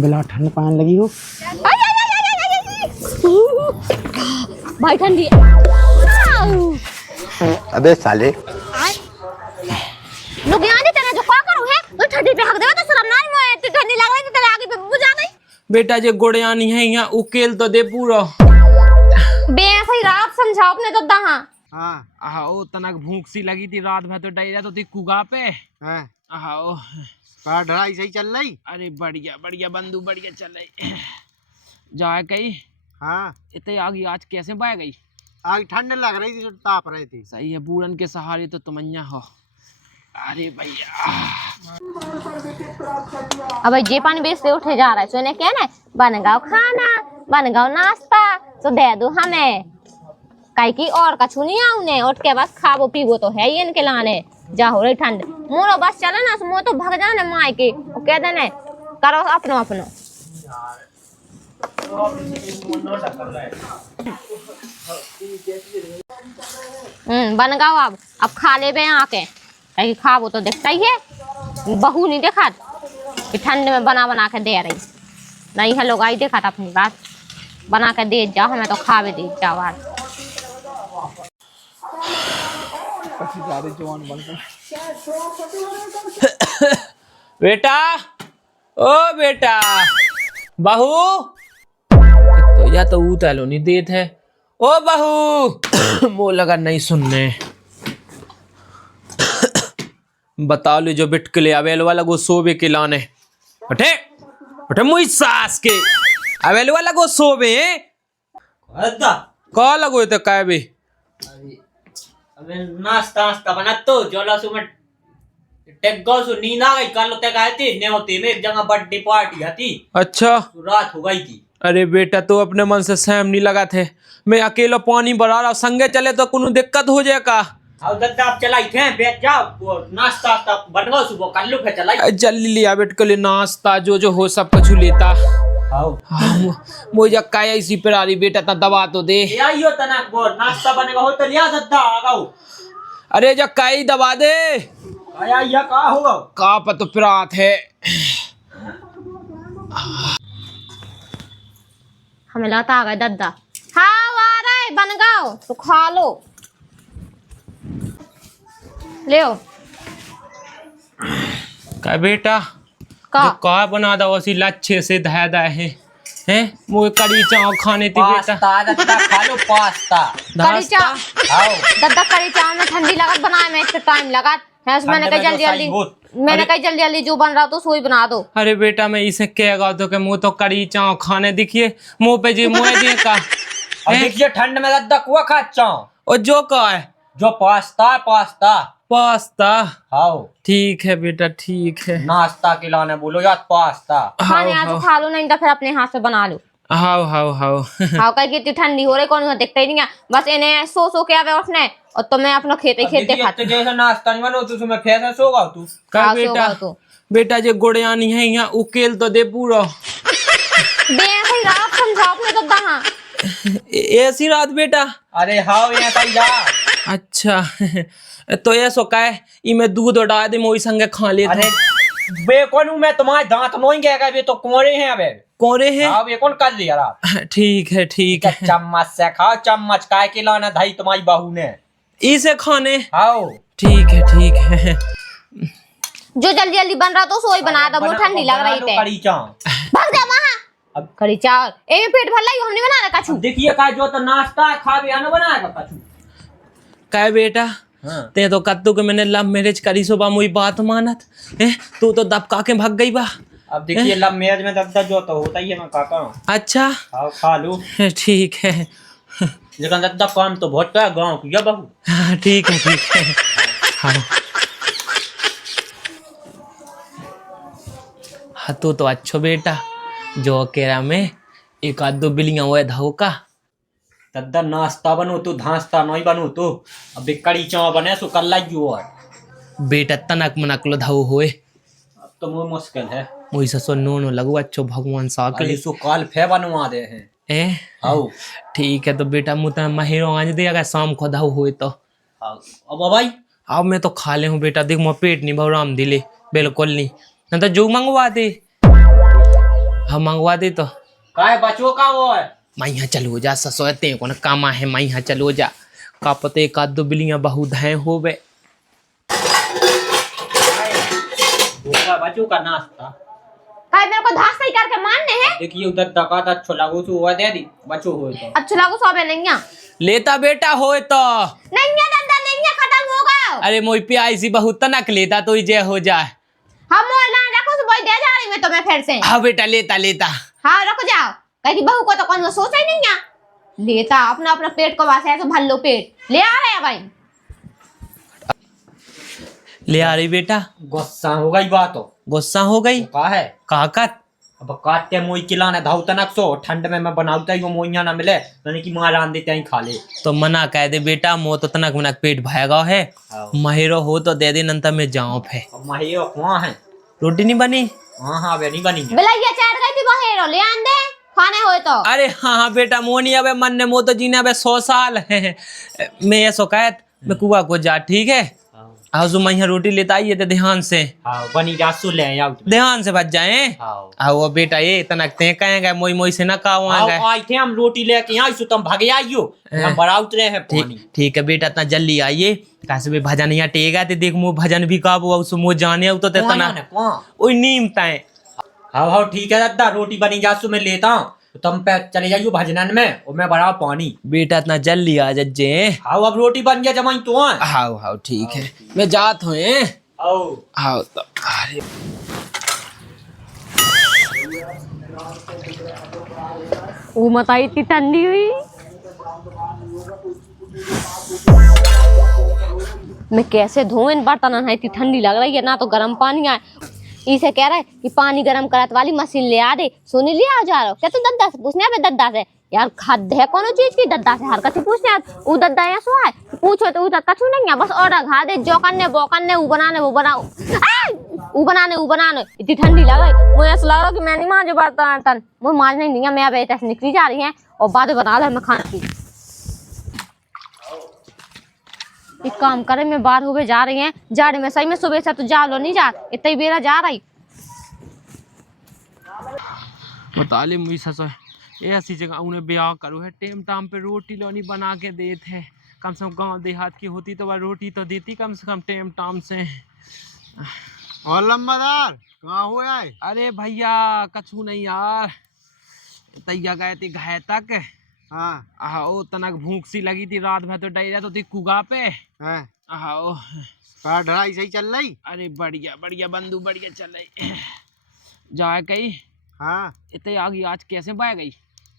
बिना ठंड पान लगी हो भाई ठंडी। अबे साले लोग यहाँ नहीं तेरा जो क्या करूँ है तो ठंडी पे हक देगा तो शर्म ना मोए तो ठंडी लग रही तो तेरे आगे पे बुझा नहीं। बेटा जे गोड़ियानी है यहाँ उकेल तो दे पूरा बे सही रात समझाओ अपने तो दहा। हाँ ओ तनक भूख सी लगी थी रात भर तो डैया तो थी कुगा पे। हाँ ओ ढलाई सही चल रही। अरे बढ़िया बढ़िया बंधु बढ़िया चल रही जाए कहीं। हाँ इतने आगे आज कैसे बह गई। आग ठंड लग रही थी जो ताप रही थी। सही है बूढ़न के सहारे तो तुमन्या हो। अरे भैया अब जे पानी बेच से उठे जा रहा है सोने क्या ना बन गाओ खाना बन गाओ नाश्ता तो दे दो हमें काई की और कछु नहीं आउने उठ के बस खाबो पीबो तो है ही इनके लाने जा हो रही ठंड मोरो बस चले ना मो तो भग जाने माय के कह देने करो अपनो अपनो। बन गाओ अब खा ले बे आके कहीं खाबो तो देखता ही है बहू नहीं देखा कि ठंड में बना बना के दे रही नहीं है लोग आई देखा था अपनी बात बना के दे जाओ हमें तो खावे दे जाओ आज। बेटा ओ बेटा बहू तो या तो उतालो नहीं देत है ओ बहू मुँह लगा नहीं सुनने बताओ ले जो बिट के ले अवेल वाला गो सोबे के लाने उठे उठे मुई सास के अवेल वाला गो सोबे का लगो तो काय बे अबे नाश्ता नाश्ता बना तो जोला सुमन टेगो सु नींद आ गई कल ते गए थे ने होती में एक जगह बर्थडे पार्टी थी। अच्छा रात हो गई थी। अरे बेटा तो अपने मन से सहम नहीं लगा थे मैं अकेला पानी भरा रहा संगे चले तो कोनो दिक्कत हो जाएगा। अब दद्दा आप चलाई थे बैठ जाओ वो नाश्ता नाश्ता बनवा सुबह कल लो फिर चलाई जल्दी लिया बेट के लिए नाश्ता जो हो सब कुछ लेता मुझे काय ऐसी पिरारी बेटा ता दवा तो दे आइयो तना वो नाश्ता बनेगा हो तो लिया दद्दा आगाओ। अरे जा काई दबा दे आया या का होगा का पत पिरात है हमें लता आ गए दद्दा हाँ आ रहा है बन गाओ तो खा लो ले का बेटा का का बना दो उसी लच्छे से दह दे हैं मुझे कड़ी चाव खाने थी बेटा पास्ता दद्दा खा लो पास्ता कड़ी चाव आओ दद्दा कड़ी चाव में ठंडी लागत बनाए में एक टाइम लगा है मैंने कही जल्दी जल्दी जो बन रहा तो सोई बना दो। अरे बेटा मैं इसे कहेगा तो कि मुँह तो कड़ी चाव खाने दिखिए मुँह पे जी मुँह दिए का देखिए ठंड में दद्दा कुआ खाचा और जो का है जो पास्ता पास्ता पास्ता आओ ठीक है बेटा ठीक है नाश्ता खिलाने बोलो यार पास्ता खाने आज तो खा लो नहीं तो फिर अपने हाथ से बना लो। हाउ हाउ हाउ हाँ कहीं कितनी ठंडी हो रही कौन देखता ही नहीं है बस इन्हें सो के आवे उठने और तो मैं अपना खेते देखा जैसा नाश्ता नहीं बनो तू मैं कैसे सोगा तू का बेटा बेटा जे गोड़ियानी है यहाँ उकेल तो दे पूरा बे सही रात समझाओ अपने तो दहा ऐसी रात बेटा अरे हाँ यहाँ जा अच्छा तो ये सो का है इमे दूध उड़ा दे मोई संगे खा ले अरे बे कौन मैं तुम्हारे दांत नोई गया बे तो कोरे हैं अबे कोरे हैं हाँ बे कौन कर लिया रात ठीक है चम्मच से खाओ चम्मच काय के लाना धाई तुम्हारी बहू ने इसे खाने आओ ठीक है जो जल्दी जल्दी बन रहा तो सोई बना दो मुझे ठंडी लग रही थी कड़ी चाव भाग जा वहाँ अब कड़ी चावल ए पेट भर लाई हमने बना रखा कछु देखिए का जो तो नाश्ता खा भी आना बनाएगा कछु काय बेटा ते तो कत्तू के मैंने लव मैरिज करी सुबह मुई बात मानत तू तो दबका के भाग गई बा। अब देखिए लव मैरिज में दद्दा जो तो होता ही है मैं काका अच्छा आओ खा लो ठीक है लेकिन दद्दा काम तो बहुत है गाँव की बहू ठीक है हाँ तो अच्छो बेटा जो केरा में एक आध दो बिलियां हुए धाव का दद्दा नाश्ता बनो तो धांसता नहीं बनो तो अब कड़ी चाव बने सो कल लाइयो और बेटा तनक मनक लो धाव होए अब तो मुझे मुश्किल है मुई ससो नो लगो अच्छो भगवान सा के सो काल फे बनवा दे हैं आओ ठीक है तो बेटा मुता महिरो आज दे अगर शाम को धाव होए तो अब भाई अब मैं तो खा ले हूँ बेटा देख मोर पेट नहीं भराम दिले बिल्कुल नहीं न तो जो मंगवा दे हम मंगवा दे तो का है बच्चों का वो है मैं यहाँ चलो जा ससोते कौन कामा है मैं यहाँ चलो जा का पते एक आध दो बिलियाँ बहुत हैं हो बे बच्चों का नाश्ता काय मेरे को धास नहीं करके मानने हैं। देखिए उधर दकात अच्छो लागू सु हुआ दे दी बच्चों हो तो अच्छा लागू सब है नहीं है लेता बेटा होए तो नहीं है दादा नहीं है खत्म हो गया। अरे मोई पे ऐसी बहुत तनक लेता तो जय हो जाए। हम मोला रखो से बोल दे जा रही मैं तुम्हें फिर से। हाँ बेटा लेता लेता हाँ रखो जाओ कहीं बहू को तो कौन सोचा ही नहीं है लेता अपना अपना पेट को वासे है तो भर लो पेट ले आ रहे हैं भाई ले आ रही बेटा गुस्सा हो गई बात हो गुस्सा हो गई का है काकत अब काटते मोई खिलाने धाव तनक सो ठंड में मैं बनाता ही वो मोइया ना मिले यानी कि मां रान देते ही खा ले तो मना कह दे बेटा मो तो तनक मनक पेट भयगा है महिरो हो तो दे दे नंतर में जाऊं फे अब महियो कहाँ है रोटी नहीं बनी हाँ वे नहीं बनी है बिलाइया चढ़ गई थी बहेरो ले आन दे खाने होए तो। अरे हाँ बेटा मोनी अब मन ने मो तो जीने अब 100 साल है मैं ये शिकायत मैं कुआ को जा ठीक है आज मैं यहाँ रोटी लेता आइए तो ध्यान से हाँ बनी जासू ले आओ ध्यान से बच जाए हाँ आओ बेटा ये तनकते कहेंगे मोई मोई से ना काओ आएंगे आई थे हम रोटी लेके आई सु तुम भागे आइयो हम बड़ा उतरे हैं पानी ठीक है बेटा इतना जल्दी आइए कैसे भी भजन यहाँ टेगा ते देख मो भजन भी काबू उसो मो जाने तो तना ओई नीम ताए हाँ हाँ ठीक है दादा रोटी बनी जासू मैं लेता हूँ तुम पे चले जाइयो भजनन में और मैं बड़ा पानी बेटा इतना जल्दी आ जज्जे हाँ अब रोटी बन गया जमाई तो हाउ हाउ ठीक है मैं जात हूँ आओ हाउ तो अरे वो मताई इतनी ठंडी हुई मैं कैसे धोऊं इन बर्तन है इतनी ठंडी लग रही है ना तो गर्म पानी आए इसे कह रहा है कि पानी गर्म करत वाली मशीन ले आ दे सोनी ले आ जा रहा क्या तू दद्दा से पूछने पे दद्दा से यार खद है कौन चीज की दद्दा से हर कथी पूछने उ दद्दा या सो है पूछो तो उधर कछु नहीं है बस ऑर्डर घा दे जो करने वो करने उ बनाने वो बनाओ उ बनाने इतनी ठंडी लग रही मुझे ऐसा लग रहा कि मैं नहीं मांझो बर्तन मुझे मांझ नहीं दिया मैं अब ऐसे निकली जा रही है और बाद में बना ले मैं खाना की एक काम करे मैं बाहर हुए जा रही है जाड़े में सही में सुबह से तो जा लो नहीं जा इतना ही बेरा जा रही बता ले मुझे सस ऐसी जगह उन्हें ब्याह करो है टेम टाम पे रोटी लोनी बना के देते है कम से कम गांव देहात की होती तो वह रोटी तो देती कम से कम टेम टाम से और लंबादार कहाँ हुआ है? अरे भैया कछु नहीं यार तैया गए थे घाय तक हाँ ओ तनक भूख सी लगी थी रात भर तो डैया तो थी कुगा पे हैं आओ कार ढलाई सही चल रही? अरे बढ़िया बढ़िया बंधु बढ़िया चल रही जाए कहीं हाँ इतने आगे आज कैसे बह गई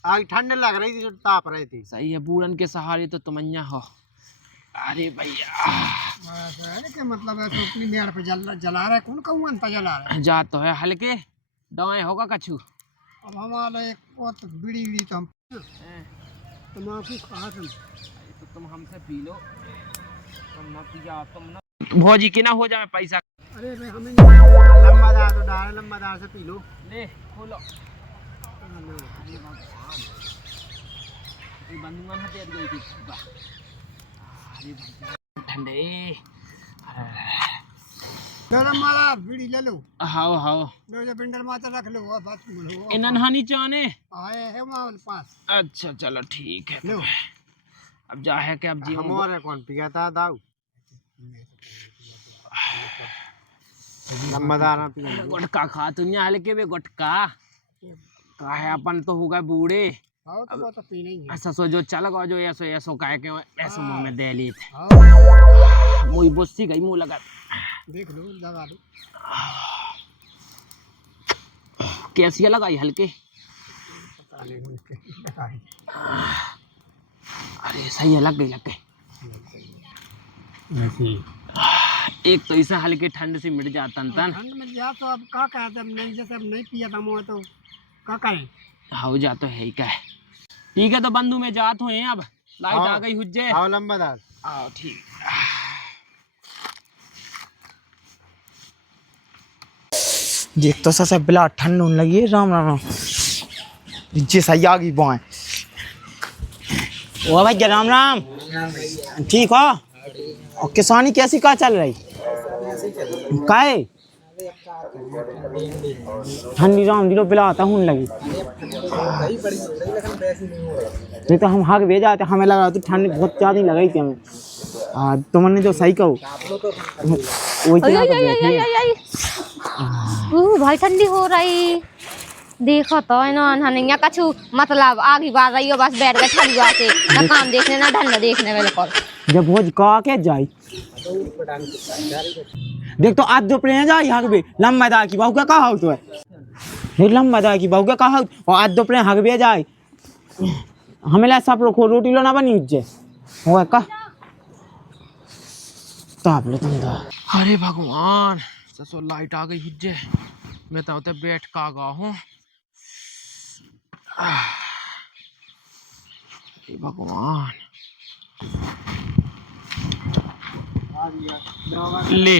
आग ठंड लग रही थी जो ताप रही थी। सही है बूढ़न के सहारे तो तुमन्या हो अरे भैया क्या मतलब है तो अपनी मेड़ पे जला रहा है कौन कहूँ अंता जला रहा है जा तो है हल्के दाएं होगा कछु अब हमारा एक बहुत बीड़ी बीड़ी तो हम तो तुम हमसे पी लो तुम ना पिया तुम ना भौजी की ना हो जाए पैसा अरे भाई हमें लंबादार तो डाल लंबादार से पी लो ले खोलो बंदूक में हटे गई थी अरे भैया ठंडे गरम वाला बीड़ी ले लो हाओ हाओ लो जो बिंडल माता रख लो वो बात बोलो इन नहानी चाहने आए है वहाँ पास अच्छा चलो ठीक है लो अब जा है कि अब जी हमारे कौन पिया था दाऊ लंबादार ना पिया गुटका खा तू नहीं हल्के वे गुटका का है अपन तो हो गए बूढ़े आओ तो वो तो पीना ही है ऐसा सो जो चल गो जो ऐसो ऐसो कह के ऐसो मुंह में दे ली थे आओ मुई बुस्सी गई मुंह लगा देख लो लगा दो कैसी लगाई हल्के पता नहीं पता है अरे सही है लग गई एक तो इसे हल्के ठंड से मिट जाता तन ठंड में जा तो अब का कहते अब नहीं जैसे अब नहीं पिया था मुँह तो का कहें हो जा तो है ही क्या है ठीक है तो बंधु में जात हुए अब लाइट आ गई हुज्जे आओ लंबादार आओ ठीक देख तो ससे बिला ठंड होने लगी है राम राम राम जी सही आ गई बुआएं ओ भैया राम राम ठीक हो और किसानी कैसी का चल रही काहे ठंडी राम दिलो पिलाता हूँ लगी। नहीं तो हम हक भेजा थे, हमें लगा तो ठंड बहुत ज़्यादा लगाई थी हमें। तुमने जो सही कहो भाई ठंडी हो रही देखो तो इन्होंने कछु मतलब आगे बात रही हो, बस बैठ गए ठंडा से ना काम देखने ना धंधा देखने बिल्कुल। जब भोज कहा के जाई देख तो आज जो प्रेम जाई हक भी लंबा दा की बहू का कहा हो तो है देख लंबा दा की बहू का कहा और आज जो प्रेम हक भी जाई हमें ला सब लोग रोटी लो ना बनी उज्जे हो का ताप ले तुम दा। अरे भगवान ससुर लाइट आ गई हिज्जे, मैं तो उते बैठ का गा हूँ। अरे भगवान ले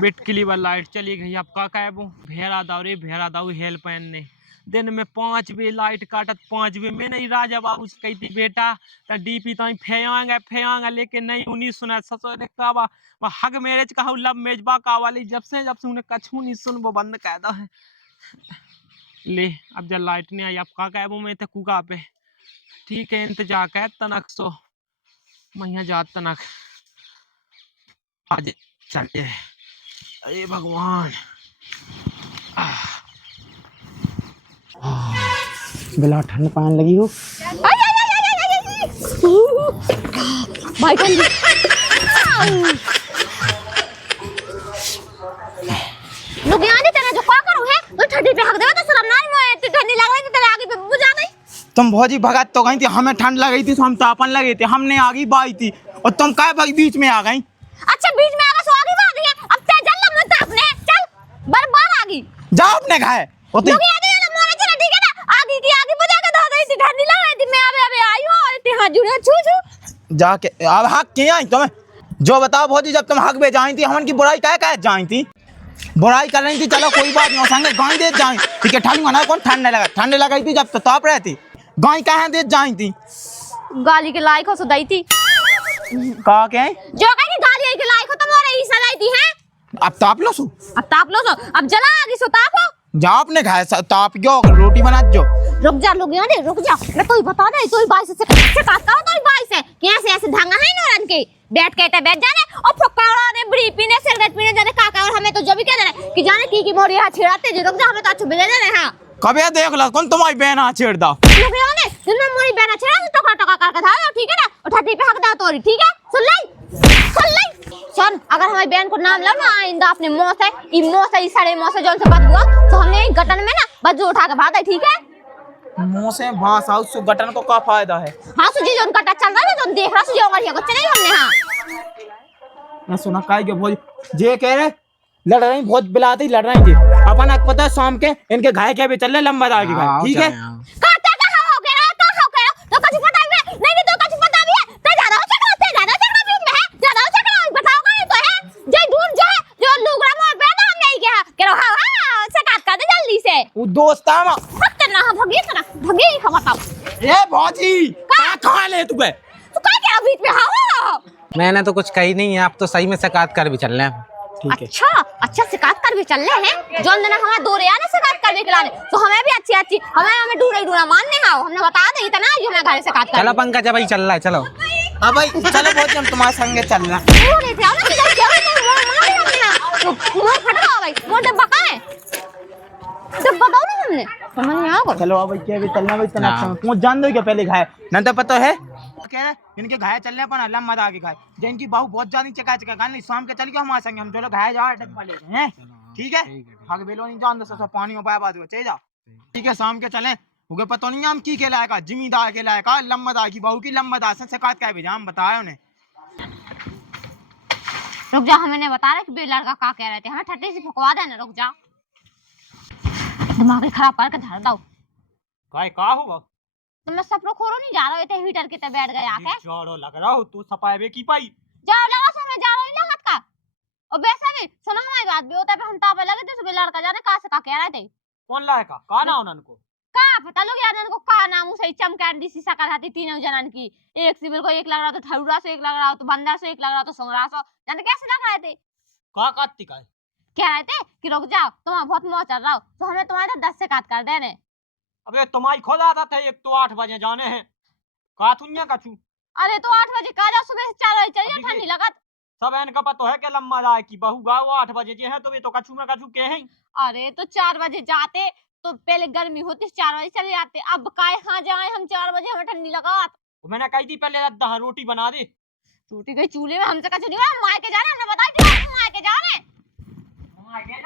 बिटकली वाला लाइट चली गई। अब का कहबू भेड़ा दाऊ रे भेड़ा दाऊ हेल्पलाइन ने दिन में 5 बजे लाइट काटत 5 बजे में नहीं राजा बाबू से कही थी बेटा तो डीपी तो फेंगा लेकिन नहीं उन्हीं सुना ससुर ने कहा हग मैरिज का लव मैरिज बा का वाली जब से उन्हें कछू नहीं सुन वो बंद कह दो है। ले अब जब लाइट नहीं आई अब का कहबू मैं तो कुका पे ठीक है इंतजार कर तनक सो मैं जा तनक आज चलिए। अरे भगवान बिला ठंड पान लगी हो भाई ठंडी लोग यहाँ नहीं तेरा जो क्या करो है तो ठंडी पे हक देवा तो शर्म ना नहीं तो ठंडी लग रही थी तेरे आगे पे बुझा नहीं। तुम भौजी भगत तो गई थी, हमें ठंड लग रही थी तो हम तापन लगे थे, हमने आगे बाई थी और तुम काय भाई बीच में आ गई। अच्छा बीच में आगे सो आगे बात है अब ते जल मत अपने चल बर्बाद आगी जाओ अपने घाय लोग यहाँ नहीं ना मोने चला ठीक है ना आगे की आगे बुझा के धो दी थी ठंडी लग रही थी मैं अबे आई हूं और इतने हाथ जुड़े छू छू जाके अब हक के आई तुम्हें जो बताओ भौजी जब तुम हक पे जाई थी हमन की बुराई काय जाई थी, बुराई कर रही थी चलो कोई बात नहीं संगे गाय दे जाई ठीक है ठंड मना कौन ठंड लगाई थी जब तो ताप रहे थी गाय कहाँ दे जाई थी गाली के लायक हो सुदाई थी कहा के जो कहीं गाली के लायक हो तुम और ही सलाई थी हैं अब ताप लो सु अब ताप लो अब जला आगे सो तापो जाओ अपने घाय ताप जो रोटी बना जो रुक जा लोग यहाँ दे रुक जा मैं तो ही बता दे तो ही बाई से काट करो तो ही बाई से कि ऐसे ऐसे ढंगा है नौरन के बैठ के बैठ जाने और फुक्काड़ा ने बड़ी पीने सिगरेट पीने जाने काका और हमें तो जो भी कह रहे कि जाने की मोरी हाथ छिड़ाते जो रुक जा हमें तो अच्छे बिले दे रहे हैं कबे देख लो कौन तुम्हारी बहन हाथ छेड़ दो लोग यहाँ ने दिन में मोरी बहना छेड़ा तो टका करके था ठीक है ना और ठट्टी पे हक दा तोरी ठीक है सुन सुन अगर हमारी बहन को नाम लो ना आइंदा अपने मुंह से ई साढ़े मुंह से जोन से बात हुआ तो हमने एक गटन में ना बज्जू उठा के भाग गए ठीक है मुंह से भाषा उस गटन को क्या फायदा है। हाँ सुजी जोन कटा चल रहा है जोन देख रहा सुजी और ये कुछ नहीं हमने हाँ ना सुना काय के भोज जे कह रहे लड़ रही बहुत बिलाती लड़ रही थी अपन आपको पता है शाम के इनके घाय के भी चल रहे लंबा दार के घाय ठीक है काटा का हो के रहा का हो के तो कुछ पता है नहीं तो कुछ पता भी है ते ज्यादा चक्कर भी में है ज्यादा चक्कर बताओ कहीं तो है जे दूर जो है जो लुगड़ा मोर पे ना हम नहीं कह रहा हां से काट कर दे जल्दी से वो दोस्त है फट ना भगी खबर बताओ ए भौजी क्या खा ले तू बे तो काय के बीच में हां मैंने तो कुछ कही नहीं है, आप तो सही में शिकायत कर भी चल रहे हैं। ठीक है अच्छा शिकायत कर भी चल रहे हैं जोन दिन हमारे दो रिया ने शिकायत कर भी खिलाने तो हमें भी अच्छी हमें ढूंढा मानने हां हमने बता दे इतना जो हमें घर से शिकायत कर चलो पंकज भाई चल रहा है चलो हां भाई चलो भौजी हम तुम्हारे संगे चल रहे हैं वो नहीं थे ना कि क्या है मोर फटा भाई मोर डब्बा कहां है डब्बा दो ना हमने समझ नहीं आया चलो अब क्या भी चलना भाई तना पहुंच जान दो क्या पहले घाय ना तो पता है कह रहे इनके घाय चलने पर लंबा दा के घाय जिनकी बाहू बहुत ज्यादा चका गाने शाम के चल के हमारे संगे हम जो लोग घाय जाओ अटक वाले हैं ठीक है हक बेलो नहीं जान दो पानी में पाया बात चले जाओ ठीक है शाम के चले उगे पता नहीं हम की के लायका जिम्मेदार के लायका लंबा दा की बहू की लंबा दा से शिकायत क्या भेजा हम बताए उन्हें रुक जा हमें ने बता रहा कि बे लड़का का कह रहे थे हमें ठट्टी से फकवा देना रुक जा दिमाग खराब करके धर दो काय का होगा तो मैं सब खोरो नहीं जा रहा थे हीटर के ते बैठ गए आके जोड़ो लग रहा हो तू सपाए की पाई जाओ लगा सो मैं जा रहा हूं लगत का और वैसे भी सुनो हमारी बात भी होता है हम तापे लगे थे सुबह लड़का जाने कहां से का कह रहे थे कौन लायका का ना उनन को का पता लोग यार इनको का नाम सही चमकांडी सी शकल हाथी तीनों जनन की एक सिविल को एक लग रहा तो ठौरा से एक लग रहा तो बंदर से एक लग रहा तो सोंगरा से जाने कैसे लग रहे थे का काती का कह रहे थे कि रुक जाओ तुम्हारा बहुत मौज चल रहा हो, तो हमें तुम्हारे 10 से काट कर दे रहे। अबे तुम्हारी खुद आदत है, एक तो 8 बजे जाने हैं काथुनिया कछू। अरे तो 8 बजे कहा जाओ, सुबह से 4 बजे चलिए, अभी ठंडी लगत। सब एन का पता है कि लम्बा जाए की बहू गाओ 8 बजे जे है, तो ये तो कछू में कछू के हैं। अरे तो 4 बजे जाते तो पहले गर्मी होती 4 बजे चले जाते, अब काय कहाँ जाए हम 4 बजे, हमें ठंडी लगत। तो मैंने कही थी पहले 10 रोटी बना दे। टूटी गई चूल्हे में हमसे कछु नहीं हुआ, मायके जाने हमने बताई थी मायके जाने। अरे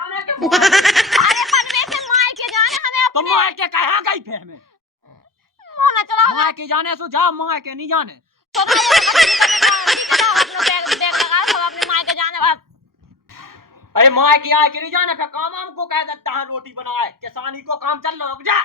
पनवे से मायके जाने हमें तो अपने। माँ के कहा गई फिर हमें मोना चला माँ के जाने सो जा, माँ के नहीं जाने। तो अपने बैग लगा सब अपने मायके जाने बस। अरे माँ की आए के नहीं जाने, फिर काम हमको कह देता है रोटी बनाए, किसानी को काम चल रहा, रुक जा।